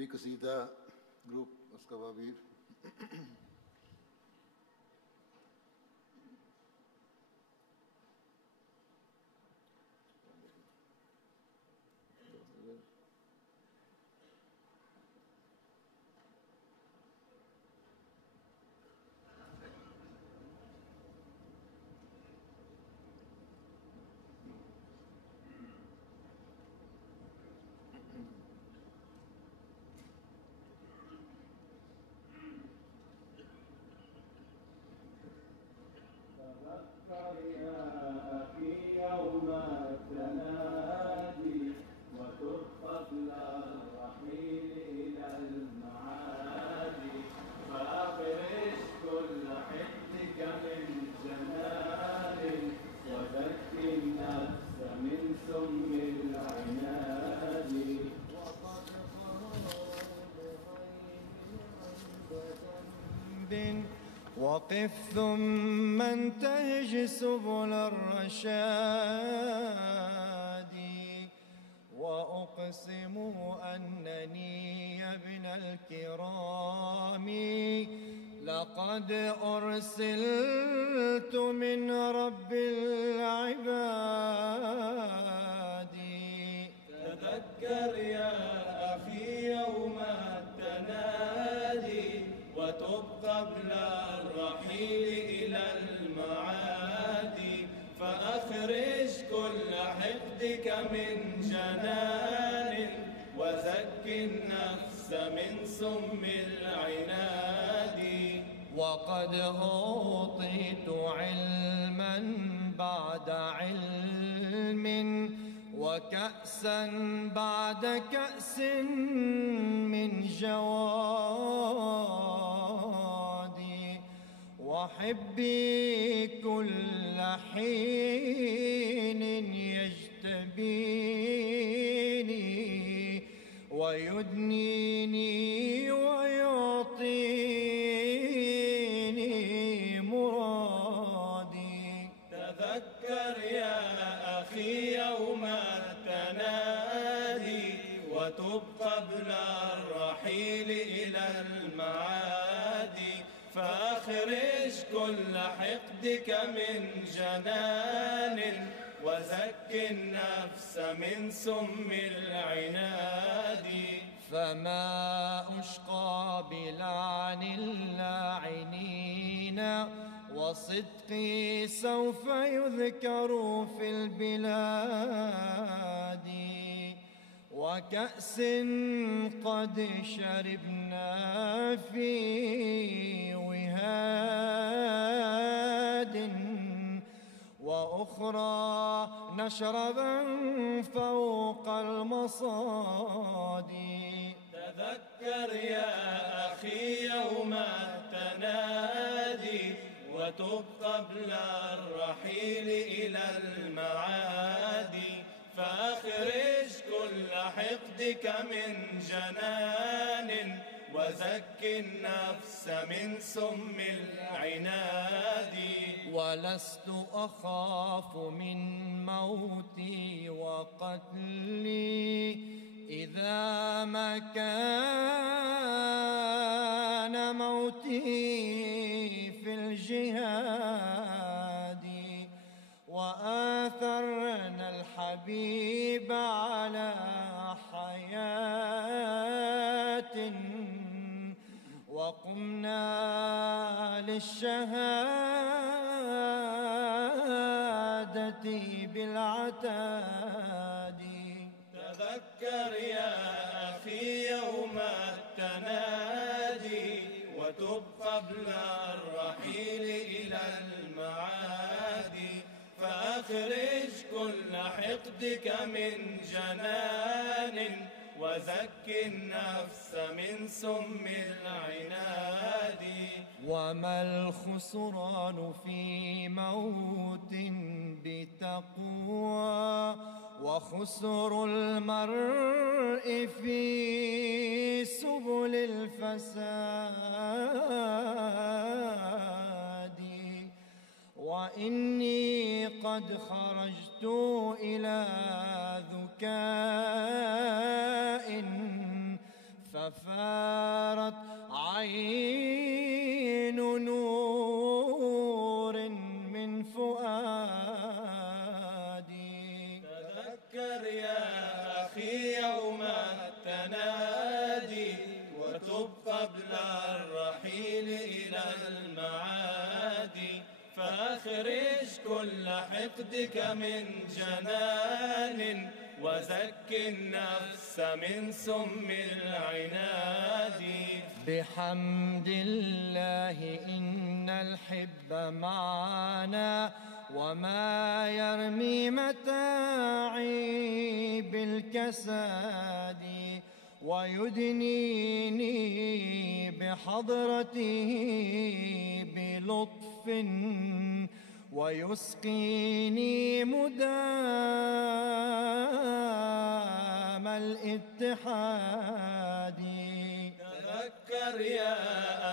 भी कसीदा ग्रुप उसका वाबीर وقف ثم انتهج سبل الرشاد وأقسم أنني يا ابن الكرام لقد أرسلت من رب العباد. تذكر يا أخي يوم التنادي وتب قبل الرحيل إلى المعاد فأخرج كل حقدك من جنان وزك النفس من سم العناد. وقد أعطيت علما بعد علم وكأسا بعد كأس من جوادي وحبي كل حين يجتبيني ويدنيني ويعطيني مرادي. تذكر يا أخي يوم التنادي وتب قبل الرحيل إلى المعاد فأخرج كل حقدك من جنان وزك النفس من سم العناد. فما أشقى بلعن اللاعنين وصدقي سوف يذكر في البلاد وكأس قد شربنا في وهاد وأخرى نشربا فوق المصاد. تذكر يا أخي يوم التنادي وتب قبل الرحيل إلى المعاد فأخرج كل حقدك من جنان وزك النفس من سم العناد. ولست أخاف من موتي وقتلي إذا ما كان موتي في الجهاد وآثرنا الحبيب على حياة وقمنا للشهادة بالعتاد. تذكر يا أخي يوم التنادي وتب قبل الرحيل إلى المعاد فأخرج كل حقدك من جنان وزك النفس من سم العناد. وما الخسران في موت بتقوى وخسر المرء في سبل الفساد. وإني قد خرجت إلى ذكاء ففارت عين نور من فؤادي. تذكر يا أخي يوم التنادي وتب قبل الرحيل إلى المعادي، فأخرج كل حقدك من جنان وزك النفس من سم العناد. بحمد الله إن الحب معنا وما يرمي متاعي بالكساد، ويدنيني بحضرته بلطف ويسقيني مدام الاتحاد. تذكر يا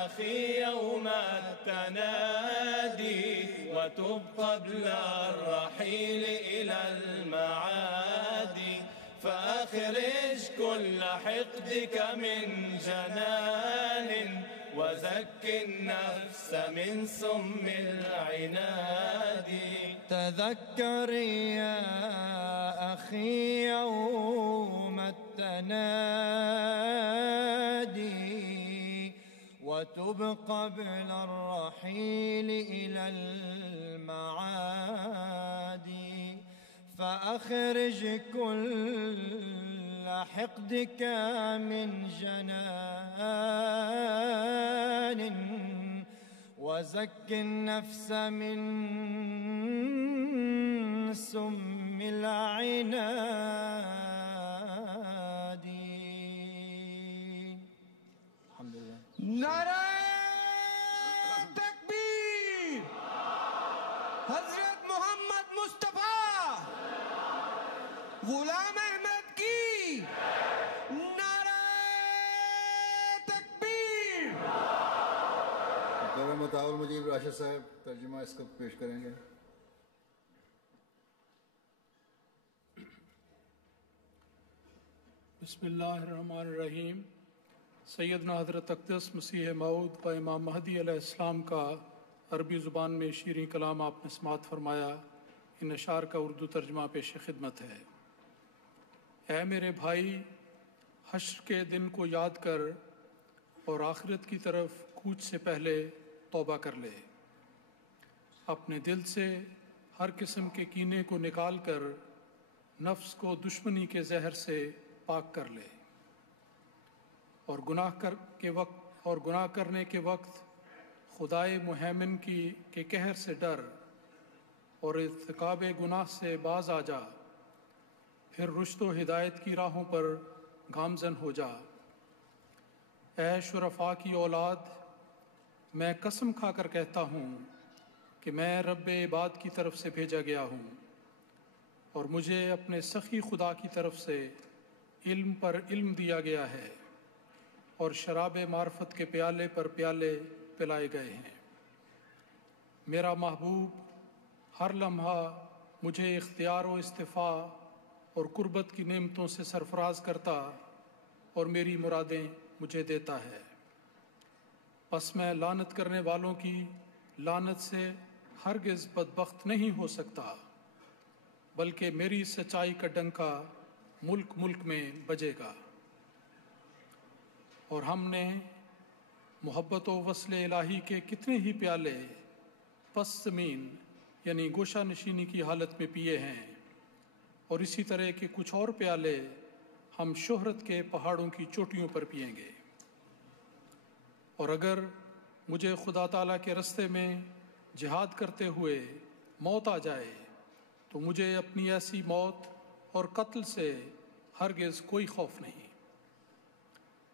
أخي يوم التنادي وتب قبل الرحيل إلى المعاد، فأخرج كل حقدك من جنان وزك النفس من سم العناد. تذكر يا أخي يوم التنادي وتب قبل الرحيل إلى المعاد، فأخرج كل حقدك من جنان وزك النفس من سم العناد. الحمد لله. نعرہ تکبیر، حضرت محمد مصطفیٰ غلام احمد کی نعرہ تکبیر۔ محترم مطاول مجیب راشد صاحب ترجمہ اس کو پیش کریں گے۔ بسم اللہ الرحمن الرحیم۔ سیدنا حضرت اقدس مسیح موعود و امام مہدی علیہ السلام کا عربی زبان میں شیریں کلام آپ نے سماعت فرمایا۔ ان اشعار کا اردو ترجمہ پیش خدمت ہے۔ اے میرے بھائی، حشر کے دن کو یاد کر اور آخرت کی طرف کوچ سے پہلے توبہ کر لے۔ اپنے دل سے ہر قسم کے کینے کو نکال کر نفس کو دشمنی کے زہر سے پاک کر لے، اور گناہ کرنے کے وقت خدائے مہیمن کے قہر سے ڈر اور ارتکاب گناہ سے باز آ جا، پھر رشد و ہدایت کی راہوں پر گامزن ہو جا۔ اے شرفاء کی اولاد، میں قسم کھا کر کہتا ہوں کہ میں رب عباد کی طرف سے بھیجا گیا ہوں، اور مجھے اپنے سخی خدا کی طرف سے علم پر علم دیا گیا ہے، اور شراب معرفت کے پیالے پر پیالے پلائے گئے ہیں۔ میرا محبوب ہر لمحہ مجھے اختیار و استفاء اور قربت کی نعمتوں سے سرفراز کرتا اور میری مرادیں مجھے دیتا ہے۔ پس میں لعنت کرنے والوں کی لعنت سے ہرگز بدبخت نہیں ہو سکتا، بلکہ میری سچائی کا ڈنکا ملک ملک میں بجے گا۔ اور ہم نے محبت و وصل الہی کے کتنے ہی پیالے پس زمین یعنی گوشہ نشینی کی حالت میں پیے ہیں، اور اسی طرح کے کچھ اور پیالے ہم شہرت کے پہاڑوں کی چوٹیوں پر پئیں گے۔ اور اگر مجھے خدا تعالیٰ کے رستے میں جہاد کرتے ہوئے موت آ جائے تو مجھے اپنی ایسی موت اور قتل سے ہرگز کوئی خوف نہیں۔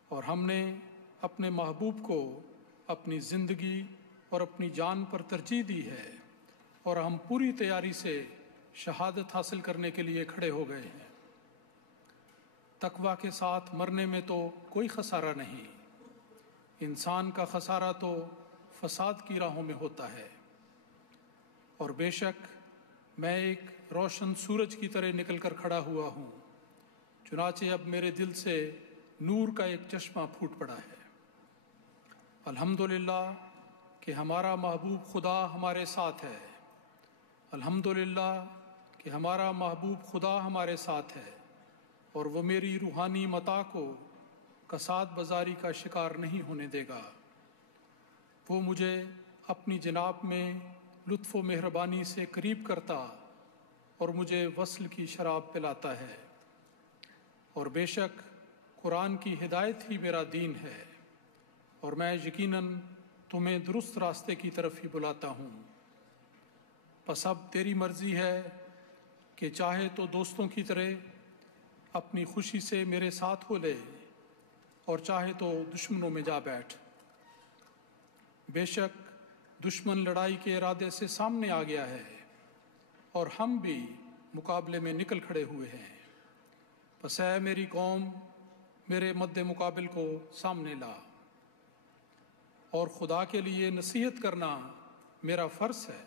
اور ہم نے اپنے محبوب کو اپنی زندگی اور اپنی جان پر ترجیح دی ہے، اور ہم پوری تیاری سے شہادت حاصل کرنے کے لیے کھڑے ہو گئے ہیں۔ تقویٰ کے ساتھ مرنے میں تو کوئی خسارہ نہیں، انسان کا خسارہ تو فساد کی راہوں میں ہوتا ہے۔ اور بے شک میں ایک روشن سورج کی طرح نکل کر کھڑا ہوا ہوں، چنانچہ اب میرے دل سے نور کا ایک چشمہ پھوٹ پڑا ہے۔ الحمدللہ کہ ہمارا محبوب خدا ہمارے ساتھ ہے، الحمدللہ کہ ہمارا محبوب خدا ہمارے ساتھ ہے، اور وہ میری روحانی متاع کو کساد بازاری کا شکار نہیں ہونے دے گا۔ وہ مجھے اپنی جناب میں لطف و مہربانی سے قریب کرتا اور مجھے وصل کی شراب پلاتا ہے، اور بے شک قرآن کی ہدایت ہی میرا دین ہے، اور میں یقیناً تمہیں درست راستے کی طرف ہی بلاتا ہوں۔ پس اب تیری مرضی ہے کہ چاہے تو دوستوں کی طرح اپنی خوشی سے میرے ساتھ ہو لے، اور چاہے تو دشمنوں میں جا بیٹھ۔ بے شک دشمن لڑائی کے ارادے سے سامنے آ گیا ہے، اور ہم بھی مقابلے میں نکل کھڑے ہوئے ہیں۔ پس اے میری قوم، میرے مد مقابل کو سامنے لا، اور خدا کے لیے نصیحت کرنا میرا فرض ہے،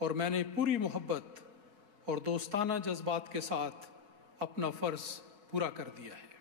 اور میں نے پوری محبت اور دوستانہ جذبات کے ساتھ اپنا فرض پورا کر دیا ہے۔